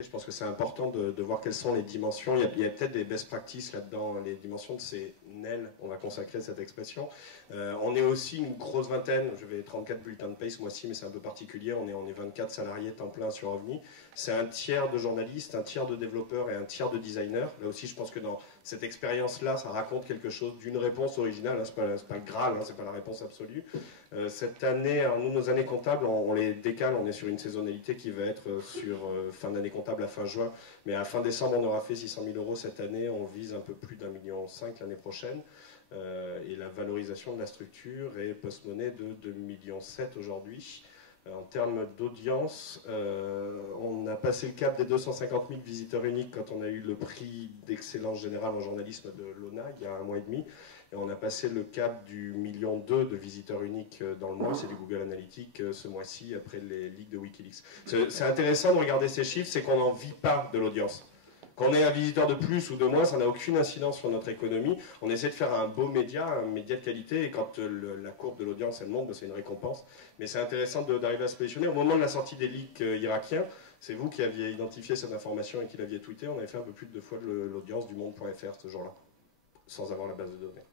Je pense que c'est important de voir quelles sont les dimensions. Il y a peut-être des best practices là-dedans, les dimensions de ces NEL, on va consacrer cette expression. On est aussi une grosse vingtaine, je vais 34 bulletins de paye ce mois-ci, mais c'est un peu particulier, on est 24 salariés temps plein sur OVNI. C'est un tiers de journalistes, un tiers de développeurs et un tiers de designers. Là aussi, je pense que dans cette expérience-là, ça raconte quelque chose d'une réponse originale, hein, c'est pas le Graal, hein, c'est pas la réponse absolue. Cette année, alors nous, nos années comptables, on les décale, on est sur une saisonnalité qui va être sur fin d'année comptable à fin juin, mais à fin décembre, on aura fait 600 000 euros cette année, on vise un peu plus d'1,5 million l'année prochaine, et la valorisation de la structure est post-monnaie de 2,7 millions aujourd'hui. En termes d'audience, on a passé le cap des 250 000 visiteurs uniques quand on a eu le prix d'excellence générale en journalisme de l'ONA il y a 1 mois et demi. Et on a passé le cap du 1,2 million de visiteurs uniques dans le mois, c'est du Google Analytics ce mois-ci après les leaks de Wikileaks. C'est intéressant de regarder ces chiffres, c'est qu'on n'en vit pas de l'audience. Qu'on ait un visiteur de plus ou de moins, ça n'a aucune incidence sur notre économie. On essaie de faire un beau média, un média de qualité, et quand la courbe de l'audience elle monte, c'est une récompense. Mais c'est intéressant d'arriver à se positionner. Au moment de la sortie des leaks irakiens, c'est vous qui aviez identifié cette information et qui l'aviez tweeté, on avait fait un peu plus de 2 fois l'audience du Monde.fr ce jour-là, sans avoir la base de données.